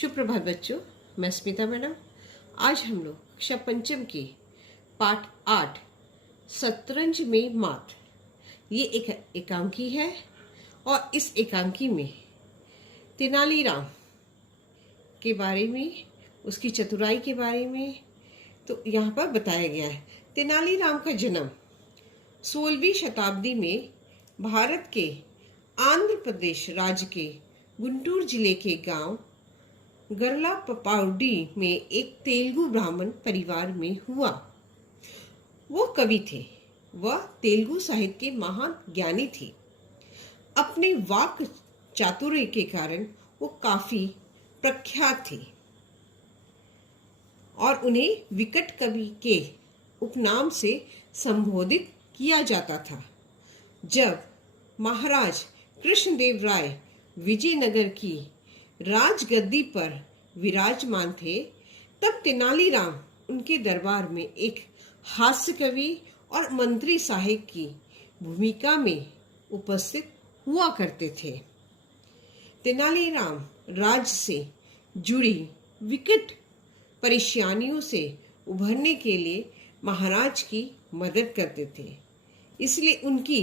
सुप्रभात बच्चों, मैं स्मिता मैडम। आज हम लोग कक्षा पंचम के पाठ 8 शतरंज में मात, ये एक एकांकी है और इस एकांकी में तेनालीराम के बारे में, उसकी चतुराई के बारे में तो यहाँ पर बताया गया है। तेनालीराम का जन्म 16वीं शताब्दी में भारत के आंध्र प्रदेश राज्य के गुंटूर जिले के गांव गर्लापपाउडी में एक तेलुगु ब्राह्मण परिवार में हुआ। वो कवि थे। वह तेलुगु साहित्य के महान ज्ञानी थे। अपने वाक चातुर्य के कारण वो काफी प्रख्यात थे और उन्हें विकट कवि के उपनाम से संबोधित किया जाता था। जब महाराज कृष्णदेव राय विजयनगर की राजगद्दी पर विराजमान थे, तब तेनालीराम उनके दरबार में एक हास्य कवि और मंत्री साहिब की भूमिका में उपस्थित हुआ करते थे। तेनालीराम राज्य से जुड़ी विकट परेशानियों से उभरने के लिए महाराज की मदद करते थे। इसलिए उनकी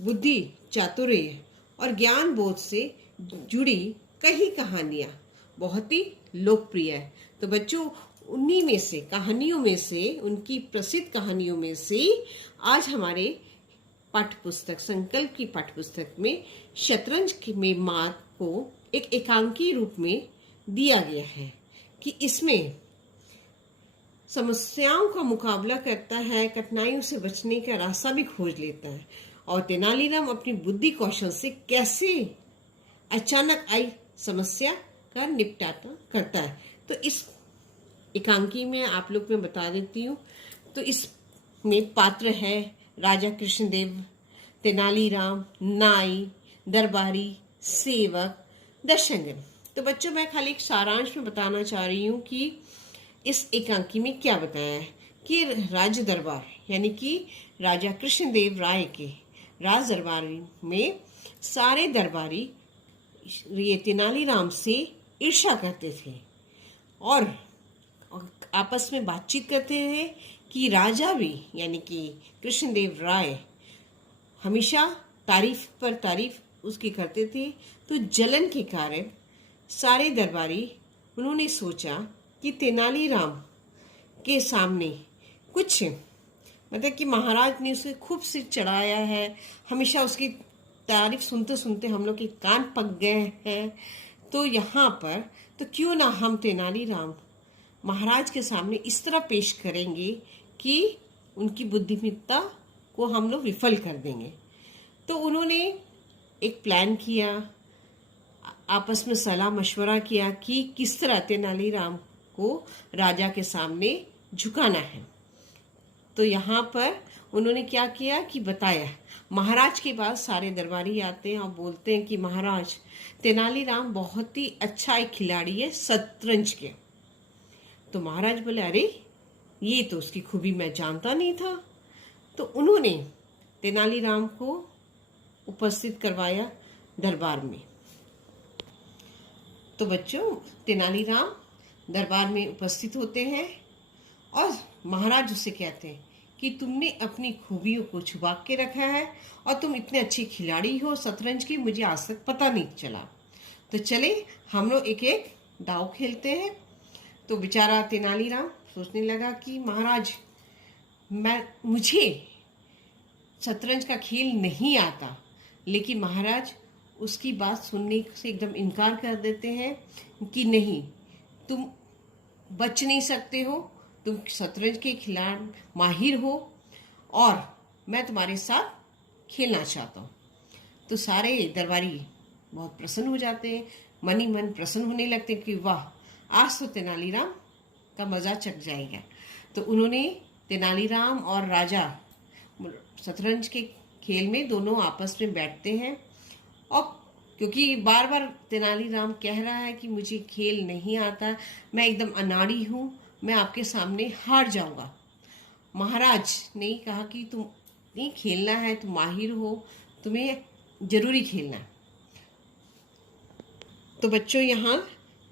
बुद्धि, चातुर्य और ज्ञान बोध से जुड़ी कई कहानियां बहुत ही लोकप्रिय है। तो बच्चों, उन्हीं में से कहानियों में से, उनकी प्रसिद्ध कहानियों में से आज हमारे पाठ्यपुस्तक संकल्प की पाठ्यपुस्तक में शतरंज में मात को एक एकांकी रूप में दिया गया है कि इसमें समस्याओं का मुकाबला करता है, कठिनाइयों से बचने का रास्ता भी खोज लेता है और तेनालीराम अपनी बुद्धि कौशल से कैसे अचानक आई समस्या का निपटारा करता है। तो इस एकांकी में आप लोग मैं बता देती हूँ। तो इसमें पात्र है राजा कृष्णदेव, तेनालीराम, नाई, दरबारी, सेवक, दर्शकगण। तो बच्चों, मैं खाली एक सारांश में बताना चाह रही हूँ कि इस एकांकी में क्या बताया है कि राज दरबार यानी कि राजा कृष्णदेव राय के राज दरबार में सारे दरबारी ये तेनालीराम से ईर्ष्या करते थे और आपस में बातचीत करते थे कि राजा भी यानी कि कृष्णदेव राय हमेशा तारीफ पर तारीफ उसकी करते थे। तो जलन के कारण सारे दरबारी उन्होंने सोचा कि तेनालीराम के सामने कुछ मतलब कि महाराज ने उसे खूब सिर चढ़ाया है, हमेशा उसकी तारीफ सुनते सुनते हम लोग के कान पक गए हैं। तो यहाँ पर तो क्यों ना हम तेनालीराम महाराज के सामने इस तरह पेश करेंगे कि उनकी बुद्धिमत्ता को हम लोग विफल कर देंगे। तो उन्होंने एक प्लान किया, आपस में सलाह मशवरा किया कि किस तरह तेनालीराम को राजा के सामने झुकाना है। तो यहाँ पर उन्होंने क्या किया कि बताया, महाराज के पास सारे दरबारी आते हैं और बोलते हैं कि महाराज, तेनालीराम बहुत ही अच्छा एक खिलाड़ी है शतरंज के। तो महाराज बोले, अरे ये तो उसकी खूबी मैं जानता नहीं था। तो उन्होंने तेनालीराम को उपस्थित करवाया दरबार में। तो बच्चों, तेनालीराम दरबार में उपस्थित होते हैं और महाराज उससे कहते हैं कि तुमने अपनी खूबियों को छुपा के रखा है और तुम इतने अच्छी खिलाड़ी हो शतरंज की, मुझे आज तक पता नहीं चला। तो चले हम लोग एक एक दाव खेलते हैं। तो बेचारा तेनालीराम सोचने लगा कि महाराज, मुझे शतरंज का खेल नहीं आता। लेकिन महाराज उसकी बात सुनने से एकदम इनकार कर देते हैं कि नहीं, तुम बच नहीं सकते हो, तुम शतरंज के खिलाड़ी माहिर हो और मैं तुम्हारे साथ खेलना चाहता हूँ। तो सारे दरबारी बहुत प्रसन्न हो जाते हैं, मन ही मन प्रसन्न होने लगते हैं कि वाह, आज तो तेनालीराम का मजा चख जाएगा। तो उन्होंने तेनालीराम और राजा शतरंज के खेल में दोनों आपस में बैठते हैं और क्योंकि बार बार तेनालीराम कह रहा है कि मुझे खेल नहीं आता, मैं एकदम अनाड़ी हूँ, मैं आपके सामने हार जाऊंगा। महाराज ने कहा कि तुम नहीं खेलना है, तुम माहिर हो, तुम्हें जरूरी खेलना है। तो बच्चों यहाँ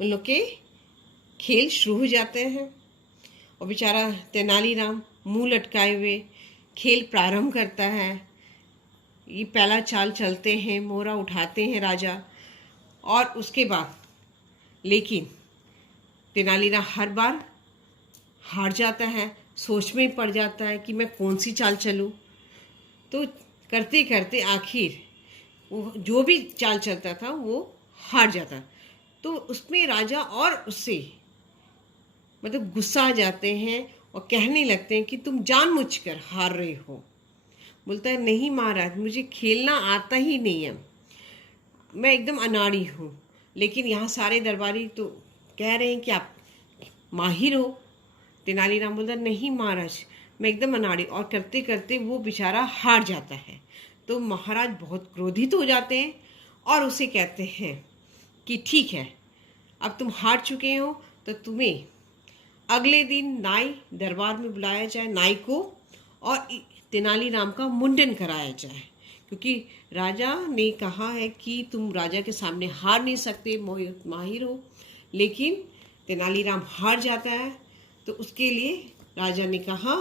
उन लोग के खेल शुरू हो जाते हैं और बेचारा तेनालीराम मुंह लटकाए हुए खेल प्रारंभ करता है। ये पहला चाल चलते हैं, मोहरा उठाते हैं राजा, और उसके बाद लेकिन तेनालीराम हर बार हार जाता है, सोच में पड़ जाता है कि मैं कौन सी चाल चलूं। तो करते करते आखिर वो जो भी चाल चलता था वो हार जाता। तो उसमें राजा और उससे मतलब गुस्सा आ जाते हैं और कहने लगते हैं कि तुम जानबूझकर हार रहे हो। बोलता है नहीं महाराज, मुझे खेलना आता ही नहीं है, मैं एकदम अनाड़ी हूँ। लेकिन यहाँ सारे दरबारी तो कह रहे हैं कि आप माहिर हो। तेनालीराम बोलता नहीं महाराज, मैं एकदम अनाड़ी। और करते करते वो बेचारा हार जाता है। तो महाराज बहुत क्रोधित हो जाते हैं और उसे कहते हैं कि ठीक है, अब तुम हार चुके हो तो तुम्हें अगले दिन नाई दरबार में बुलाया जाए, नाई को, और तेनालीराम का मुंडन कराया जाए। क्योंकि राजा ने कहा है कि तुम राजा के सामने हार नहीं सकते, माहिर हो। लेकिन तेनालीराम हार जाता है तो उसके लिए राजा ने कहा,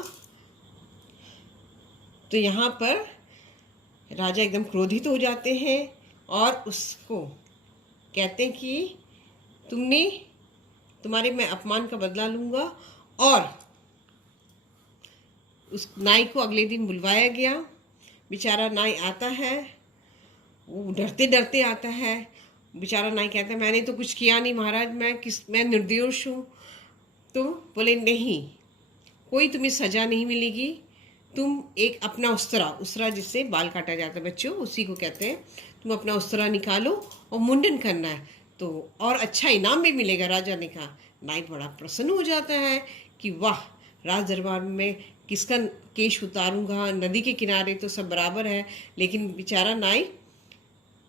तो यहाँ पर राजा एकदम क्रोधित हो जाते हैं और उसको कहते हैं कि तुम्हारे मैं अपमान का बदला लूँगा। और उस नाई को अगले दिन बुलवाया गया। बेचारा नाई आता है, वो डरते डरते आता है। बेचारा नाई कहता है मैंने तो कुछ किया नहीं महाराज, मैं निर्दोष हूँ। तो बोले नहीं, कोई तुम्हें सज़ा नहीं मिलेगी, तुम एक अपना उसरा जिससे बाल काटा जाता है बच्चों, उसी को कहते हैं, तुम अपना उसरा निकालो और मुंडन करना है तो और अच्छा इनाम भी मिलेगा। राजा ने कहा। नाई बड़ा प्रसन्न हो जाता है कि वाह, राज दरबार में किसका केश उतारूंगा, नदी के किनारे तो सब बराबर है। लेकिन बेचारा नाई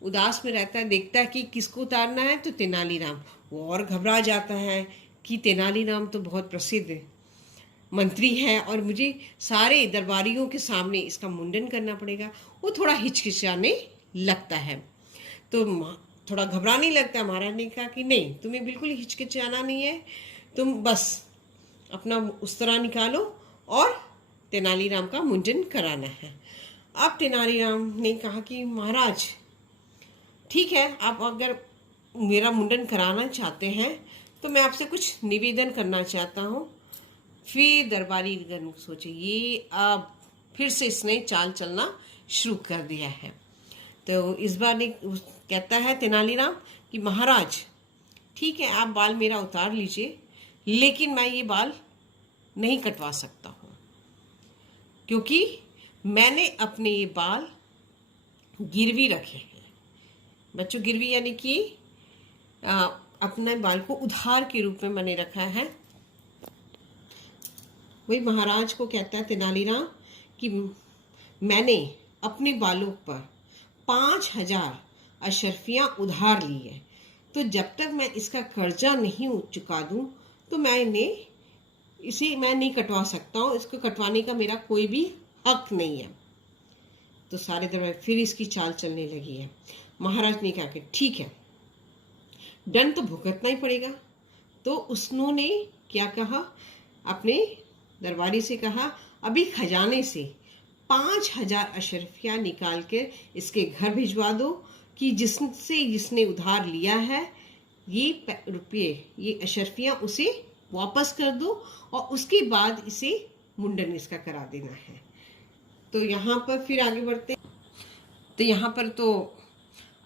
उदास में रहता है, देखता है कि किसको उतारना है, तो तेनालीराम। वो और घबरा जाता है कि तेनालीराम तो बहुत प्रसिद्ध मंत्री है और मुझे सारे दरबारियों के सामने इसका मुंडन करना पड़ेगा। वो थोड़ा हिचकिचाने लगता है। तो थोड़ा घबराने लगता है। महाराज ने कहा कि नहीं, तुम्हें बिल्कुल हिचकिचाना नहीं है, तुम बस अपना उस्तरा निकालो और तेनालीराम का मुंडन कराना है। अब तेनालीराम ने कहा कि महाराज ठीक है, आप अगर मेरा मुंडन कराना चाहते हैं तो मैं आपसे कुछ निवेदन करना चाहता हूँ। फिर दरबारी गण सोचे, ये अब फिर से इसने चाल चलना शुरू कर दिया है। तो इस बार ने कहता है तेनालीराम कि महाराज ठीक है, आप बाल मेरा उतार लीजिए, लेकिन मैं ये बाल नहीं कटवा सकता हूँ, क्योंकि मैंने अपने ये बाल गिरवी रखे हैं। बच्चों, गिरवी यानी कि अपने बाल को उधार के रूप में मैंने रखा है। वही महाराज को कहता है तेनालीराम कि मैंने अपने बालों पर 5,000 अशर्फियाँ उधार ली है, तो जब तक मैं इसका कर्जा नहीं चुका दूँ तो मैं नहीं कटवा सकता हूँ। इसको कटवाने का मेरा कोई भी हक नहीं है। तो सारे दरबार फिर इसकी चाल चलने लगी है। महाराज ने कहा कि ठीक है, दंड तो भुगतना ही पड़ेगा। तो उसने क्या कहा, अपने दरबारी से कहा अभी खजाने से 5,000 अशर्फियाँ निकाल कर इसके घर भिजवा दो कि जिसने उधार लिया है ये रुपये, ये अशर्फियाँ उसे वापस कर दो और उसके बाद इसे मुंडन इसका करा देना है। तो यहाँ पर फिर आगे बढ़ते, तो यहाँ पर तो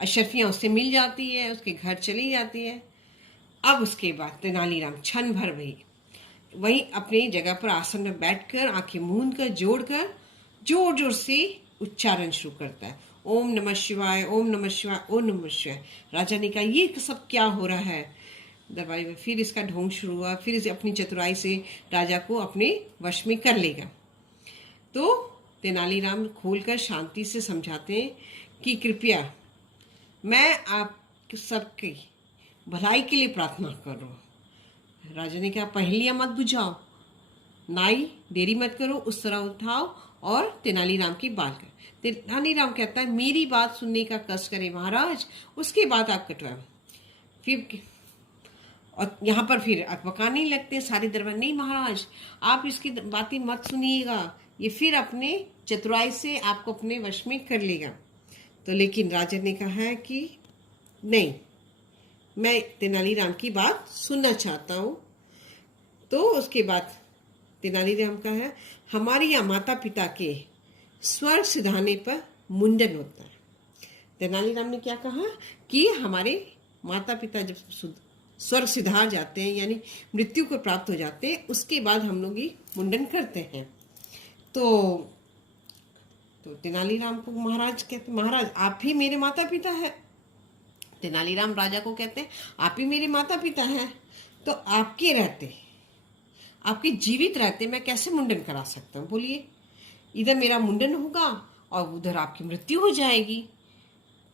अशर्फियाँ उससे मिल जाती है, उसके घर चली जाती है। अब उसके बाद तेनालीराम क्षण भर वहीं अपनी जगह पर आसन में बैठकर आंखें मूंद कर जोर जोर से उच्चारण शुरू करता है, ओम नमः शिवाय, ओम नमः शिवाय, ओम नमः शिवाय। राजा ने कहा ये सब क्या हो रहा है। दरबारी में फिर इसका ढोंग शुरू हुआ। फिर इसे अपनी चतुराई से राजा को अपने वश में कर लेगा। तो तेनालीराम खोलकर शांति से समझाते हैं कि कृपया मैं आप सबकी भलाई के लिए प्रार्थना कर रहा हूँ। राजा ने कहा पहेलियाँ मत बुझाओ, नाई देरी मत करो, उस तरह उठाओ और तेनालीराम की बाल कर। तेनालीराम कहता है मेरी बात सुनने का कष्ट करे महाराज, उसके बाद आप कटवाओ। फिर और यहाँ पर फिर अकबकाने लगते हैं सारे दरबार, नहीं महाराज आप इसकी बातें मत सुनिएगा, ये फिर अपने चतुराई से आपको अपने वश में कर लेगा। तो लेकिन राजा ने कहा है कि नहीं, मैं तेनालीराम की बात सुनना चाहता हूँ। तो उसके बाद तेनालीराम का है, हमारे यहाँ माता पिता के स्वर्ग सिधाने पर मुंडन होता है। तेनालीराम ने क्या कहा कि हमारे माता पिता जब स्वर्ग सिधार जाते हैं यानी मृत्यु को प्राप्त हो जाते हैं, उसके बाद हम लोग ये मुंडन करते हैं। तो तेनालीराम को महाराज कहते, महाराज आप ही मेरे माता पिता हैं। तेनालीराम राजा को कहते हैं आप ही मेरे माता पिता हैं, तो आपके रहते, आपके जीवित रहते मैं कैसे मुंडन करा सकता हूँ, बोलिए। इधर मेरा मुंडन होगा और उधर आपकी मृत्यु हो जाएगी।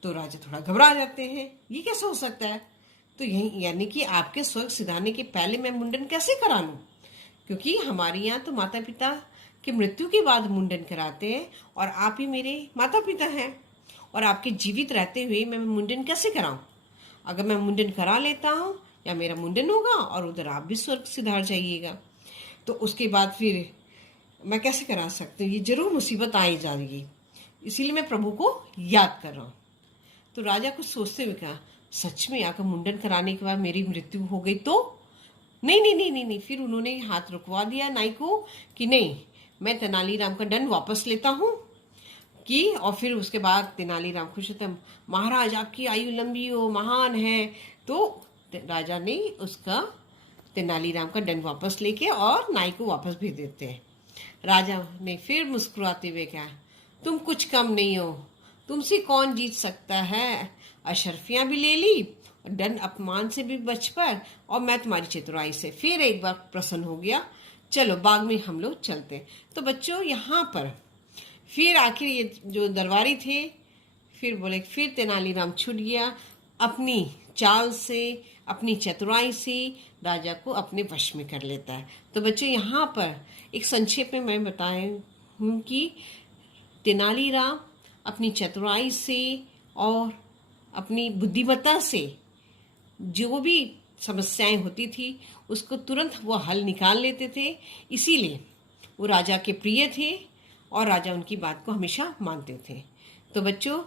तो राजा थोड़ा घबरा जाते हैं, ये कैसे हो सकता है। तो यही यानी कि आपके स्वर्ग सिधारने के पहले मैं मुंडन कैसे करा लूँ, क्योंकि हमारे यहाँ तो माता पिता की मृत्यु के बाद मुंडन कराते हैं और आप ही मेरे माता पिता हैं, और आपके जीवित रहते हुए मैं मुंडन कैसे कराऊं। अगर मैं मुंडन करा लेता हूँ या मेरा मुंडन होगा और उधर आप भी स्वर्ग सिधार जाइएगा, तो उसके बाद फिर मैं कैसे करा सकती हूँ, ये जरूर मुसीबत आ ही जाएगी, इसीलिए मैं प्रभु को याद कर रहा हूँ। तो राजा कुछ सोचते हुए कहा, सच में अगर मुंडन कराने के बाद मेरी मृत्यु हो गई तो? नहीं नहीं नहीं नहीं नहीं। फिर उन्होंने हाथ रुकवा दिया नाई को कि नहीं, मैं तेनालीराम का दंड वापस लेता हूँ कि। और फिर उसके बाद तेनालीराम खुश होते, महाराज आपकी आयु लंबी हो, महान है। तो राजा ने उसका तेनालीराम का दंड वापस लेके और नाई को वापस भेज देते हैं। राजा ने फिर मुस्कुराते हुए कहा, तुम कुछ कम नहीं हो, तुमसे कौन जीत सकता है। अशर्फियाँ भी ले ली, दंड अपमान से भी बच पर, और मैं तुम्हारी चतुराई से फिर एक बार प्रसन्न हो गया। चलो बाग में हम लोग चलते हैं। तो बच्चों यहाँ पर फिर आखिर ये जो दरबारी थे फिर बोले, फिर तेनालीराम छूट गया, अपनी चाल से अपनी चतुराई से राजा को अपने वश में कर लेता है। तो बच्चों यहाँ पर एक संक्षेप में मैं बताया हूँ कि तेनालीराम अपनी चतुराई से और अपनी बुद्धिमत्ता से जो भी समस्याएं होती थी उसको तुरंत वो हल निकाल लेते थे, इसीलिए वो राजा के प्रिय थे और राजा उनकी बात को हमेशा मानते थे। तो बच्चों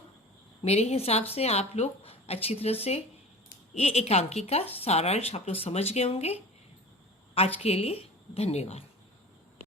मेरे हिसाब से आप लोग अच्छी तरह से ये एकांकी का सारांश आप लोग समझ गए होंगे। आज के लिए धन्यवाद।